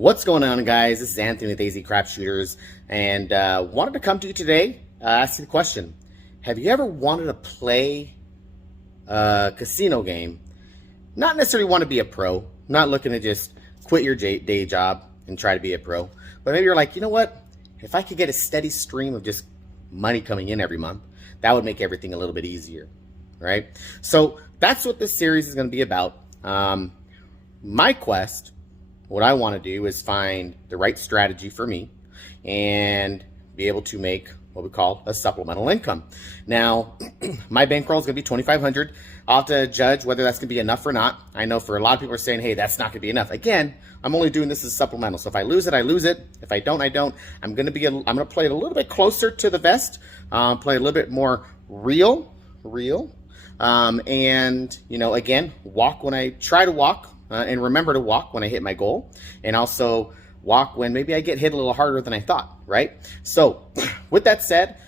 What's going on, guys? This is Anthony with AZ Crap Shooters, and wanted to come to you today, ask you the question: have you ever wanted to play a casino game? Not necessarily want to be a pro, not looking to just quit your day job and try to be a pro, but maybe you're like, you know what? If I could get a steady stream of just money coming in every month, that would make everything a little bit easier, right? So that's what this series is going to be about. My quest. What I want to do is find the right strategy for me and be able to make what we call a supplemental income. Now, my bankroll is going to be $2,500. I'll have to judge whether that's going to be enough or not. I know for a lot of people are saying, hey, that's not going to be enough. Again, I'm only doing this as supplemental. So if I lose it, I lose it. If I don't, I don't. I'm going to play it a little bit closer to the vest, play a little bit more real. And, you know, again, walk when I try to walk. And remember to walk when I hit my goal, and also walk when maybe I get hit a little harder than I thought, right? So with that said,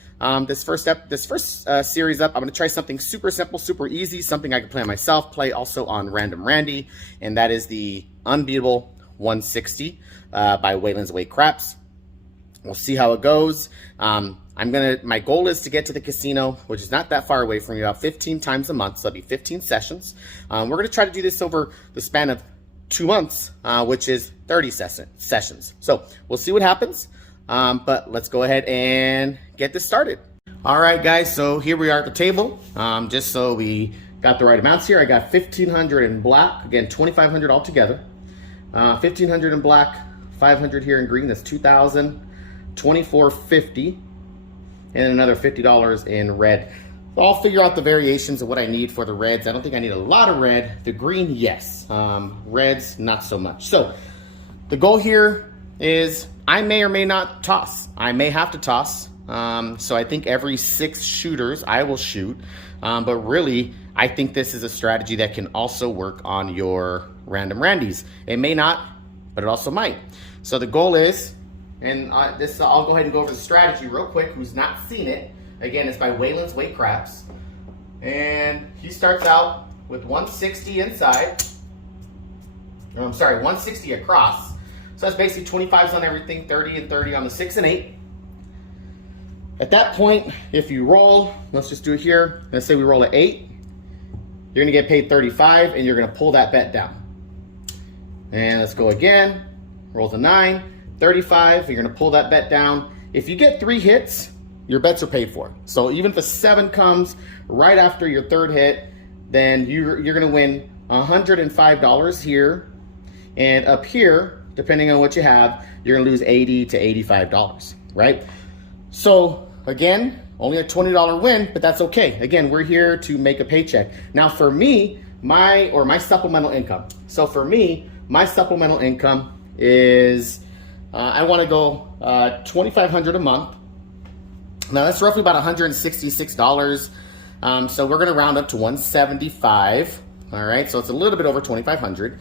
this first series up, I'm going to try something super simple, super easy, something I can play on myself, play also on Random Randy, and that is the Unbeatable 160 by Waylon's Way Craps. We'll see how it goes. My goal is to get to the casino, which is not that far away from you, about 15 times a month. So that'll be 15 sessions. We're going to try to do this over the span of 2 months, which is 30 sessions. So we'll see what happens. But let's go ahead and get this started. All right, guys. So here we are at the table. Just so we got the right amounts here, I got 1,500 in black. Again, 2,500 altogether. 1,500 in black, 500 here in green. That's 2,000. 24.50 and another $50 in red. So I'll figure out the variations of what I need for the reds. I don't think I need a lot of red. The green, yes. Reds, not so much. So the goal here is I may or may not toss. I may have to toss. So I think every 6 shooters I will shoot. But really, I think this is a strategy that can also work on your Random Randys. It may not, but it also might. So the goal is, and I'll go ahead and go over the strategy real quick. Who's not seen it? Again, it's by Waylon's Way Craps. And he starts out with 160 inside. Oh, I'm sorry, 160 across. So that's basically 25s on everything, 30 and 30 on the 6 and 8. At that point, if you roll, let's just do it here. Let's say we roll an 8. You're gonna get paid 35 and you're gonna pull that bet down. And let's go again. Rolls a 9. 35, you're gonna pull that bet down. If you get 3 hits, your bets are paid for. So even if a 7 comes right after your 3rd hit, then you're gonna win $105 here. And up here, depending on what you have, you're gonna lose $80 to $85, right? So again, only a $20 win, but that's okay. Again, we're here to make a paycheck. Now for me, my supplemental income. So for me, my supplemental income is, I want to go $2,500 a month. Now that's roughly about $166. So we're going to round up to $175. All right, so it's a little bit over $2,500.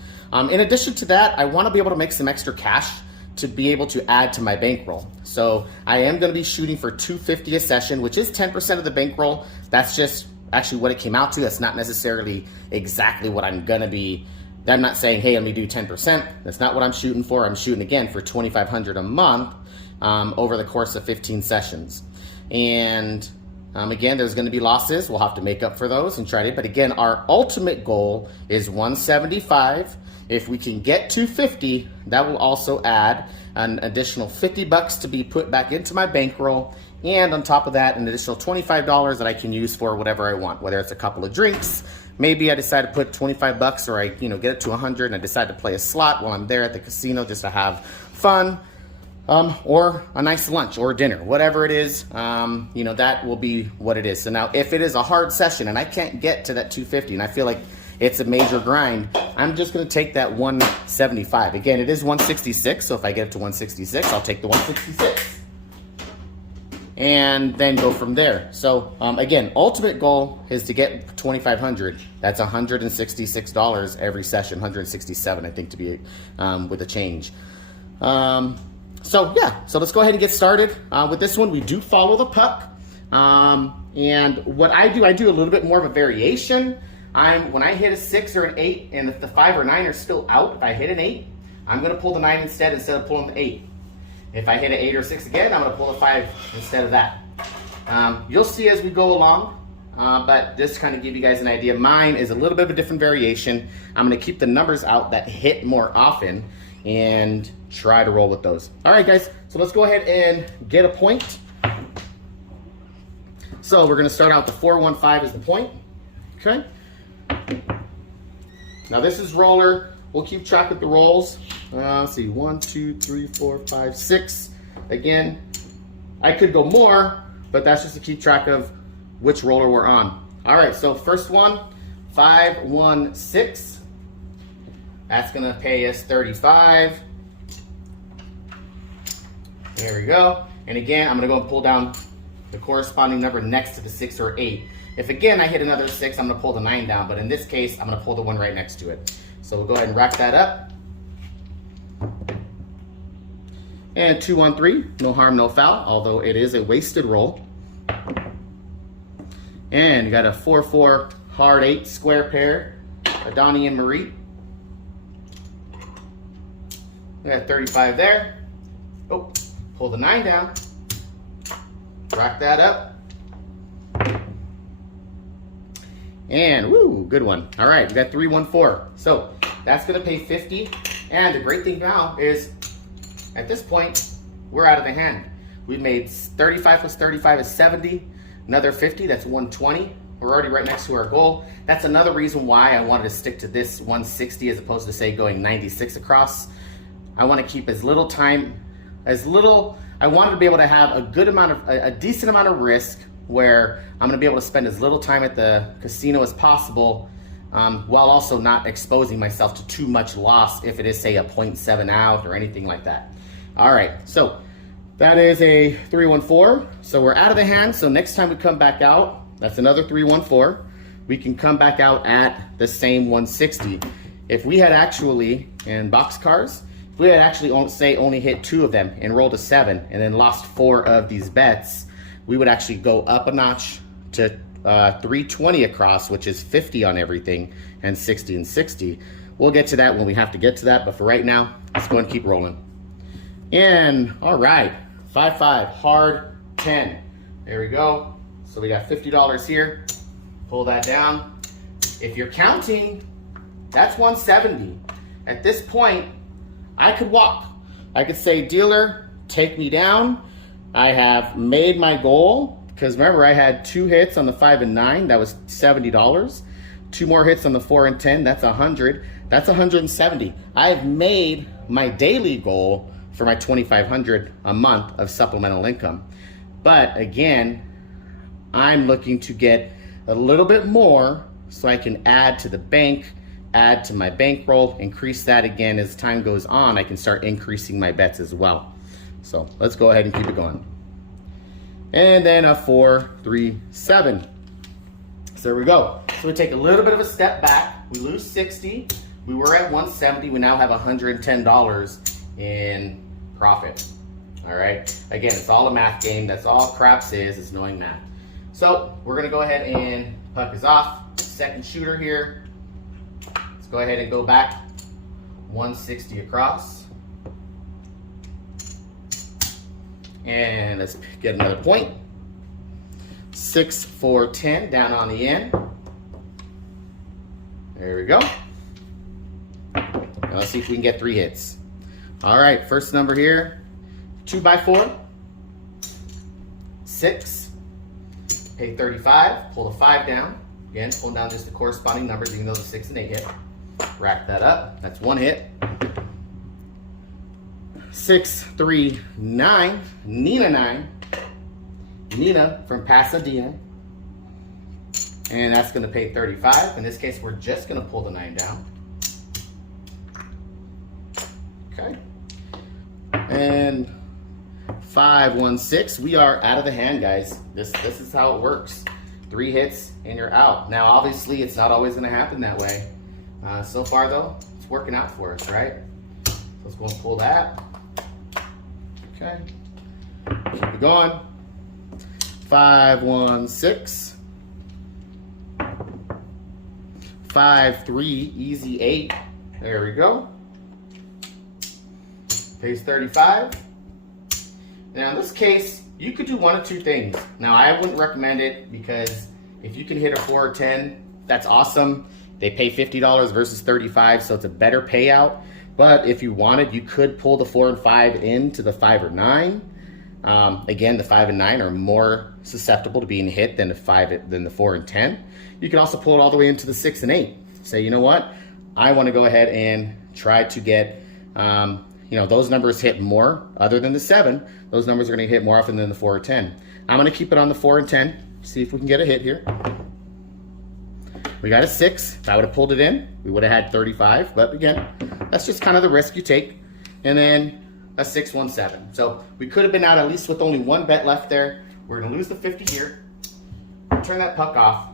In addition to that, I want to be able to make some extra cash to be able to add to my bankroll. So I am going to be shooting for $250 a session, which is 10% of the bankroll. That's just actually what it came out to. That's not necessarily exactly what I'm going to be. I'm not saying, hey, let me do 10%. That's not what I'm shooting for. I'm shooting, again, for $2,500 a month over the course of 15 sessions. And again, there's going to be losses. We'll have to make up for those and try to. But again, our ultimate goal is 175. If we can get 250, that will also add an additional $50 to be put back into my bankroll. And on top of that, an additional $25 that I can use for whatever I want, whether it's a couple of drinks. Maybe I decide to put $25 or I get it to 100 and I decide to play a slot while I'm there at the casino just to have fun, or a nice lunch or dinner, whatever it is, that will be what it is. So now if it is a hard session and I can't get to that 250 and I feel like it's a major grind, I'm just going to take that 175. Again, it is 166, so if I get it to 166, I'll take the 166. And then go from there. So again, ultimate goal is to get 2,500. That's $166 every session, 167, I think, to be with a change. So let's go ahead and get started. With this one, we do follow the puck. And what I do a little bit more of a variation. When I hit a 6 or an 8, and if the 5 or 9 are still out, if I hit an 8, I'm gonna pull the 9 instead of pulling the 8. If I hit an 8 or 6 again, I'm gonna pull the 5 instead of that. You'll see as we go along, but just to kind of give you guys an idea, mine is a little bit of a different variation. I'm gonna keep the numbers out that hit more often and try to roll with those. All right, guys, so let's go ahead and get a point. So we're gonna start out the 415 as the point, okay? Now this is roller. We'll keep track of the rolls. Let's see, 1, 2, 3, 4, 5, 6. Again, I could go more, but that's just to keep track of which roller we're on. All right, so first one, 5, 1, 6. That's gonna pay us 35. There we go. And again, I'm gonna go and pull down the corresponding number next to the 6 or 8. If again I hit another 6, I'm gonna pull the 9 down, but in this case, I'm gonna pull the one right next to it. So we'll go ahead and rack that up. And 2, 1, 3, no harm, no foul, although it is a wasted roll. And you got a 4, 4, hard 8 square pair, a Donnie and Marie. We got 35 there. Oh, pull the 9 down. Rack that up. And woo, good one. All right, we got 3, 1, 4. So that's gonna pay 50. And the great thing now is, at this point, we're out of the hand. We've made 35 plus 35 is 70. Another 50, that's 120. We're already right next to our goal. That's another reason why I wanted to stick to this 160 as opposed to, say, going 96 across. I want to keep as little time, I wanted to be able to have a good amount of, a decent amount of risk where I'm going to be able to spend as little time at the casino as possible, while also not exposing myself to too much loss if it is, say, a 0.7 out or anything like that. All right, so that is a 314. So we're out of the hand. So next time we come back out, that's another 314. We can come back out at the same 160. If we had actually, in boxcars, if we had actually only hit 2 of them and rolled a 7 and then lost 4 of these bets, we would actually go up a notch to 320 across, which is 50 on everything, and 60 and 60. We'll get to that when we have to get to that, but for right now, let's go and keep rolling. And all right, 5, 5, hard 10. There we go. So we got $50 here. Pull that down. If you're counting, that's 170. At this point, I could walk. I could say, dealer, take me down. I have made my goal, because remember, I had 2 hits on the 5 and 9. That was $70. 2 more hits on the 4 and 10. That's 100. That's 170. I have made my daily goal for my $2,500 a month of supplemental income. But again, I'm looking to get a little bit more so I can add to the bank, add to my bankroll, increase that again as time goes on. I can start increasing my bets as well. So let's go ahead and keep it going. And then a 4, 3, 7. So there we go. So we take a little bit of a step back. We lose 60. We were at 170. We now have $110 in profit. All right. Again, it's all a math game. That's all craps is knowing math. So we're going to go ahead and puck is off. Second shooter here. Let's go ahead and go back 160 across. And let's get another point. 6, 4, 10 down on the end. There we go. Now let's see if we can get 3 hits. All right, first number here, 2 by 4, 6, pay 35, pull the 5 down. Again, pull down just the corresponding numbers, even though the 6 and 8 hit. Rack that up, that's 1 hit. 6, 3, 9, Nina 9. Nina from Pasadena. And that's gonna pay 35. In this case, we're just gonna pull the 9 down. Okay. And 5, 1, 6. We are out of the hand, guys. This is how it works. 3 hits and you're out. Now, obviously, it's not always gonna happen that way. So far, though, it's working out for us, right? So let's go and pull that. Okay. Keep it going. 5, 1, 6. 5, 3, easy 8. There we go. pays 35. Now in this case, you could do one of two things. Now I wouldn't recommend it because if you can hit a 4 or 10, that's awesome. They pay $50 versus 35, so it's a better payout. But if you wanted, you could pull the 4 and 5 into the 5 or 9. Again, the 5 and 9 are more susceptible to being hit than the 4 and 10. You can also pull it all the way into the 6 and 8. Say, you know what? I want to go ahead and try to get those numbers hit more other than the 7. Those numbers are going to hit more often than the 4 or 10. I'm going to keep it on the 4 and 10. See if we can get a hit here. We got a 6. If I would have pulled it in, we would have had 35. But again, that's just kind of the risk you take. And then a 6, 1, 7. So we could have been out at least with only one bet left there. We're going to lose the 50 here. Turn that puck off.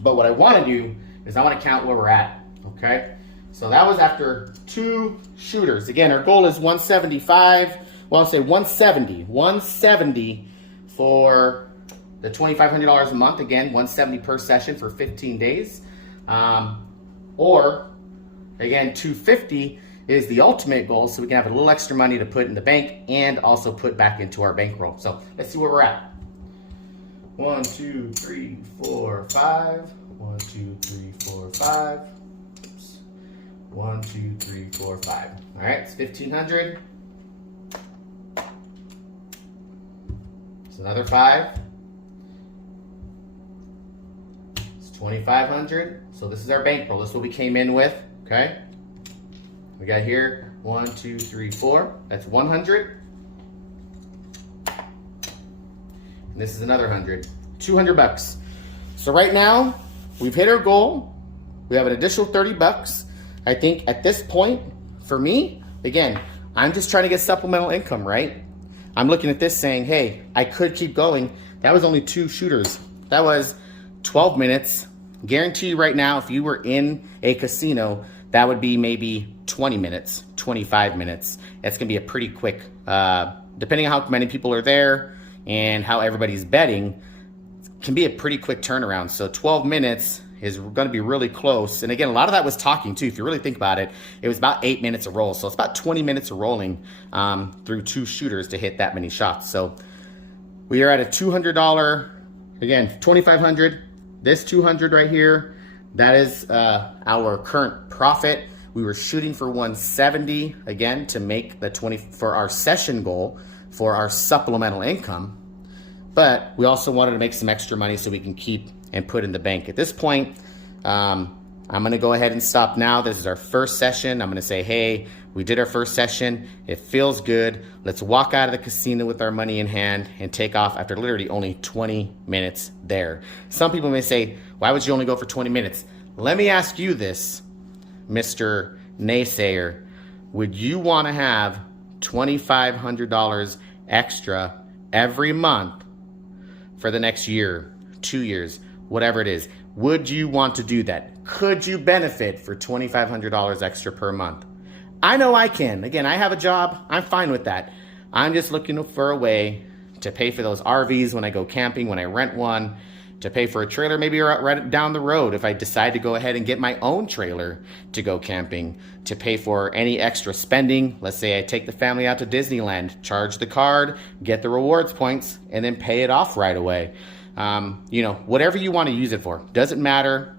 But what I want to do is I want to count where we're at. Okay? So that was after 2 shooters. Again, our goal is 175. Well, I'll say 170. 170 for the $2,500 a month. Again, 170 per session for 15 days. Or, again, 250 is the ultimate goal, so we can have a little extra money to put in the bank and also put back into our bankroll. So let's see where we're at. 1, 2, 3, 4, 5. 1, 2, 3, 4, 5. 1, 2, 3, 4, 5. All right, it's 1,500. It's another 5. It's 2,500. So this is our bankroll. This is what we came in with. Okay. We got here 1, 2, 3, 4. That's 100. And this is another 100. 200 bucks. So right now we've hit our goal. We have an additional 30 bucks. I think at this point, for me, again, I'm just trying to get supplemental income, right? I'm looking at this saying, hey, I could keep going. That was only 2 shooters. That was 12 minutes. Guarantee you right now, if you were in a casino, that would be maybe 20 minutes, 25 minutes. That's going to be a pretty quick, depending on how many people are there and how everybody's betting, can be a pretty quick turnaround. So 12 minutes is going to be really close. And again, a lot of that was talking too. If you really think about it, it was about 8 minutes of roll. So it's about 20 minutes of rolling through 2 shooters to hit that many shots. So we are at a $200, again, 2,500. This 200 right here, that is our current profit. We were shooting for 170 again to make the 20 for our session goal for our supplemental income. But we also wanted to make some extra money so we can keep and put in the bank. At this point, I'm gonna go ahead and stop now. This is our first session. I'm gonna say, hey, we did our first session. It feels good. Let's walk out of the casino with our money in hand and take off after literally only 20 minutes there. Some people may say, why would you only go for 20 minutes? Let me ask you this, Mr. Naysayer. Would you wanna have $2,500 extra every month for the next year, 2 years, whatever it is? Would you want to do that? Could you benefit for $2,500 extra per month? I know I can. Again, I have a job. I'm fine with that. I'm just looking for a way to pay for those RVs when I go camping, when I rent one, to pay for a trailer maybe right down the road if I decide to go ahead and get my own trailer to go camping, to pay for any extra spending. Let's say I take the family out to Disneyland, charge the card, get the rewards points, and then pay it off right away. Whatever you want to use it for, doesn't matter.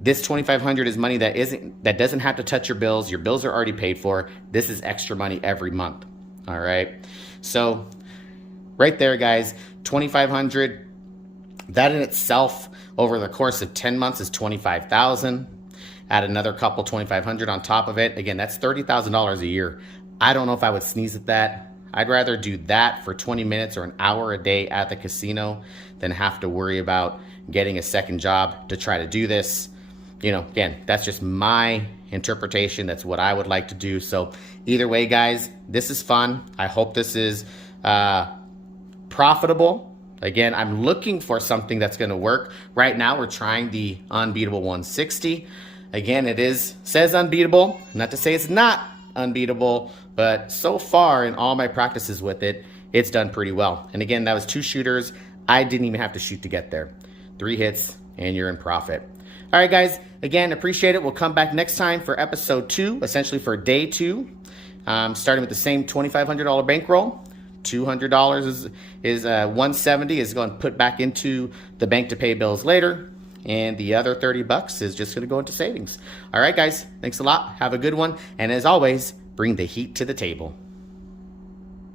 This $2,500 is money that doesn't have to touch your bills. Your bills are already paid for. This is extra money every month. All right. So right there, guys, $2,500. That in itself over the course of 10 months is $25,000. Add another couple $2,500 on top of it. Again, that's $30,000 a year. I don't know if I would sneeze at that. I'd rather do that for 20 minutes or an hour a day at the casino than have to worry about getting a second job to try to do this. Again, that's just my interpretation. That's what I would like to do. So either way, guys, this is fun. I hope this is profitable. Again, I'm looking for something that's going to work. Right now, we're trying the Unbeatable 160. Again, says unbeatable. Not to say it's not unbeatable, but so far in all my practices with it, it's done pretty well. And again, that was 2 shooters. I didn't even have to shoot to get there. 3 hits, and you're in profit. All right, guys. Again, appreciate it. We'll come back next time for episode 2, essentially for day 2. starting with the same $2,500 bankroll. $200 is $170 is going to put back into the bank to pay bills later, and the other $30 is just going to go into savings. All right, guys, thanks a lot. Have a good one, and as always, bring the heat to the table.